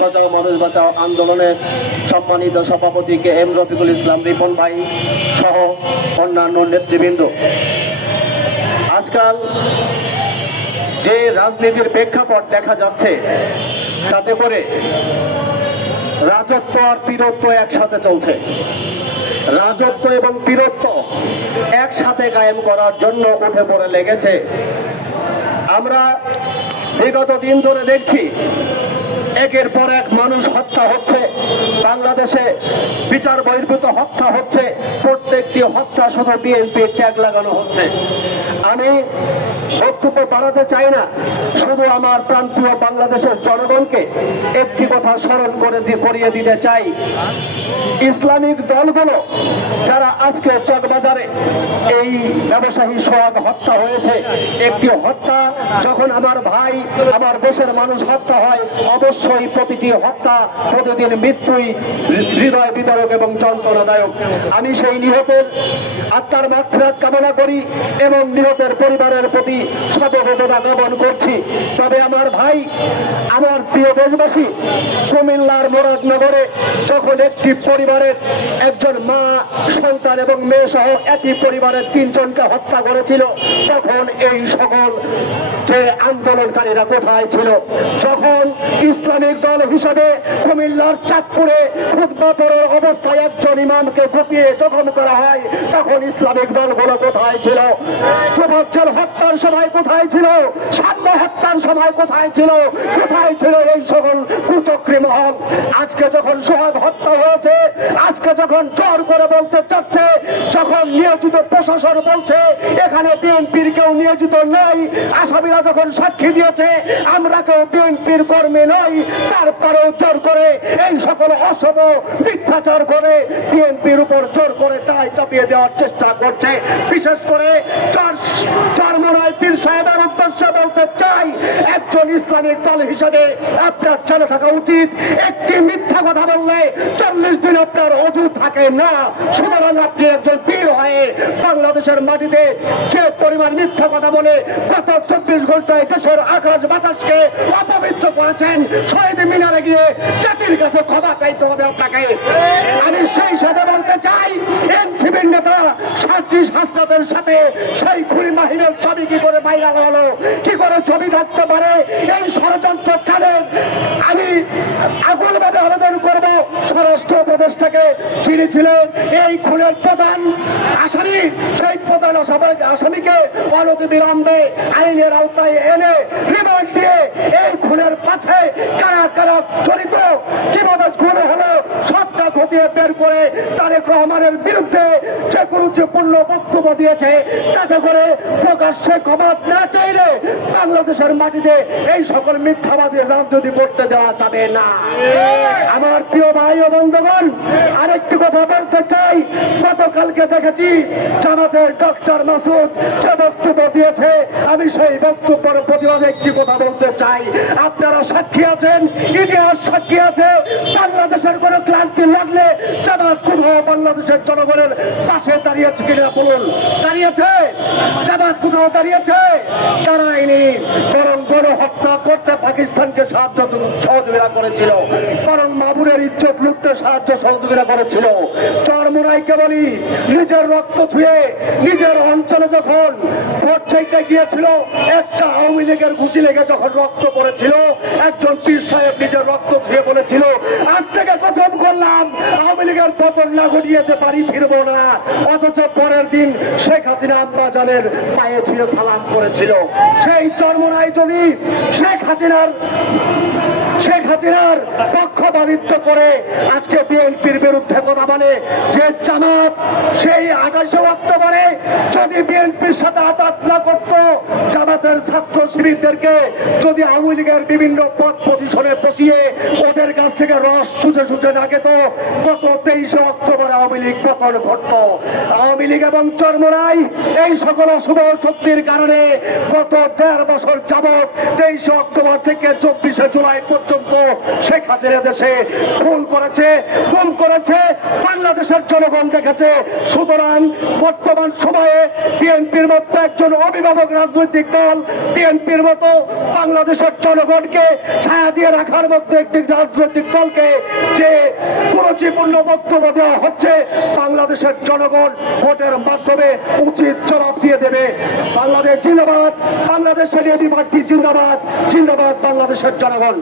বাঁচাও মানুষ বাঁচাও আন্দোলনের সম্মানিত সভাপতি কে এম রফিকুল ইসলাম রিপন ভাই সহ অন্যান্য নেতৃবৃন্দ, আজকাল যে রাজনীতির প্রেক্ষাপট দেখা যাচ্ছে তাতে করে রাজত্ব আর পীরত্ব একসাথে চলছে। রাজত্ব এবং পীরত্ব একসাথে কায়েম করার জন্য উঠে পড়ে লেগেছে। আমরা বিগত দিন ধরে দেখছি একের পর এক মানুষ হত্যা হচ্ছে, বাংলাদেশে বিচার বহির্ভূত হত্যা হচ্ছে, প্রত্যেকটি হত্যা শুধু বিএনপির ট্যাগ লাগানো হচ্ছে। আমি বক্তব্য বাড়াতে চাই না, শুধু আমার প্রান্তীয় বাংলাদেশের জনগণকে একটি কথা স্মরণ করিয়ে দিতে চাই। ইসলামিক দলগুলো যারা আজকে চকবাজারে এই ব্যবসায়ী সোহাগ হত্যা হয়েছে, একটি হত্যা যখন আমার ভাই আমার দেশের মানুষ হত্যা হয়, অবশ্যই প্রতিটি হত্যা প্রতিদিন মৃত্যুই হৃদয় বিতরক এবং যন্ত্রণাদায়ক। আমি সেই নিহতের আত্মার মাগফিরাত কামনা করি এবং নিহতের পরিবারের প্রতি সমবেদনা জ্ঞাপন করছি। তবে আমার ভাই, আমার প্রিয় দেশবাসী, কুমিল্লার মুরাদনগরে যখন একটি পরিবারের একজন মা, সন্তান এবং মেয়ে সহ একই পরিবারের 3 জনকে হত্যা করেছিল, তখন এই সকল যে আন্দোলনকারীরা কোথায় ছিল? যখন ইসলামিক দল হিসাবে কুমিল্লার চাঁদপুরে খুতবা পড়ার অবস্থায় একজন ইমামকে কুপিয়ে জখম করা হয়, তখন ইসলামিক দলগুলো কোথায় ছিল? তোফাজ্জল হত্যার সময় কোথায় ছিল? সাম্য হত্যার সময় কোথায় ছিল? কোথায় ছিল এই সকল কুচক্রী মহল? আজকে যখন সোহাগ হত্যা হয়েছে, আজকে যখন জোর করে বলতে চাচ্ছে, যখন নিয়োজিত প্রশাসন বলছে এখানে বিএনপির কেউ নিয়োজিত নেই, আসামিরা যখন সাক্ষী দিয়েছে আমরা কেউ বিএনপির কর্মী নই, তারপরেও জোর করে এই সকল অসম মিথ্যাচার করে বিএনপির উপর জোর করে দায় চাপিয়ে দেওয়ার চেষ্টা করছে। বিশেষ করে চরমোনাই পীর সাহেবের উদ্দেশ্যে বলতে চাই, একজন ইসলামিক দল হিসেবে আপনার চলে থাকা উচিত। একটি মিথ্যা কথা বললে 40 দিন আপনার অজু থাকে না। সুতরাং আপনি একজন পীর হয়ে বাংলাদেশের মাটিতে যে পরিমাণ মিথ্যা কথা বলে গত 24 ঘন্টায় দেশের আকাশ বাতাসকে অপবিত্র করেছেন, শহীদ মিনারে গিয়ে জাতির কাছে ক্ষমা চাইতে হবে আপনাকে। আমি সেই সাথে বলতে চাই, এনসিপির নেতা সার্জিস হাসনাতের সাথে সেই খুনি বাহিনীর ছবি কি করে ভাইরাল হলো, কি করে ছবি থাকতে পারে? এই ষড়যন্ত্র কালে আমি আকুলভাবে আবেদন করব স্বরাষ্ট্র উপদেষ্টাকে, যিনি ছিলেন এই খুনের প্রধান আসামি, সেই প্রধান আসামিকে অনতিবিলম্বে আইনের আওতায় এনে রিমান্ড দিয়ে এই খুনের পাশে কারা কারা জড়িত, কিভাবে খুন হলো সবটা খতিয়ে বের করে তারেক রহমানের বিরুদ্ধে যে কুরুচিপূর্ণ বক্তব্য দিয়েছে, তাতে করে প্রকাশ্যে ক্ষমা না চাইলে বাংলাদেশের মাটিতে এই সকল মিথ্যাবাদীর রাজনীতি করতে দেওয়া যাবে না। আমার প্রিয় ভাই ও বন্ধুগণ, আরেকটি কথা বলতে চাই। গতকালকে দেখেছি জামাতের ডক্টর মাসুদ যে বক্তব্য দিয়েছে, আমি সেই বক্তব্যের প্রতিবাদে একটি কথা বলতে চাই। আপনারা সাক্ষী আছেন, ইতিহাস সাক্ষী আছে, বাংলাদেশের কোনো ক্লান্তি লাগলে জামাত কোথাও বাংলাদেশের জনগণের পাশে দাঁড়িয়েছে কিনা বলুন? দাঁড়িয়েছে? জামাত কোথাও দাঁড়িয়েছে? দাঁড়ায়নি, বরং গণহত্যা করতে পাকিস্তানকে সহযোগিতা করেছিল, বরং মামুনের ইজ্জত লুটতে সহযোগিতা করেছিল। চরমোনাইকে বলি, নিজের রক্ত ছুঁয়ে নিজের অঞ্চলে যখন ভোট চাইতে গিয়েছিল, একটা আওয়ামী লীগের ঘুষি লেগে যখন রক্ত পড়েছিল, একজন পীর সাহেব নিজের রক্ত ছুঁয়ে বলেছিল, আজ থেকে কসম করলাম আওয়ামী লীগের পতন না ঘটিয়ে যেতে পারি, ফিরবো না। অথচ পরের দিন শেখ হাসিনা আম্মা জানের পায়ে ছিল সালাম করেছিল। সেই চরমোনাই যদি শেখ হাসিনার পক্ষপাতিত্ব করে আজকে বিএনপির বিরুদ্ধে কথা বলে, যে জামাত সেই 28 অক্টোবরে যদি বিএনপির সাথে আঘাত না করতো, জামাতের ছাত্র শিবিরদেরকে যদি আওয়ামী লীগের বিভিন্ন পদ পজিশনে বসিয়ে ওদের কাছ থেকে রস চুচে চুচে না খেত, গত 23 অক্টোবর আওয়ামী লীগ পতন ঘটত। আওয়ামী লীগ এবং চরমোনাই এই সকল অশুভ শক্তির কারণে গত 1.5 বছর যাবৎ 23 অক্টোবর থেকে 24 জুলাই পর্যন্ত পর্যন্ত শেখ হাসিনা দেশে খুন করেছে, গুম করেছে, বাংলাদেশের জনগণ দেখেছে। সুতরাং বর্তমান সময়ে বিএনপির মতো একজন অভিভাবক রাজনৈতিক দল, বিএনপির মতো বাংলাদেশের জনগণকে ছায়া দিয়ে রাখার মতো একটি রাজনৈতিক দলকে যে কুরুচিপূর্ণ বক্তব্য দেওয়া হচ্ছে, বাংলাদেশের জনগণ ভোটের মাধ্যমে উচিত জবাব দিয়ে দেবে। বাংলাদেশ জিন্দাবাদ, বাংলাদেশের এবি পার্টি জিন্দাবাদ, জিন্দাবাদ বাংলাদেশের জনগণ।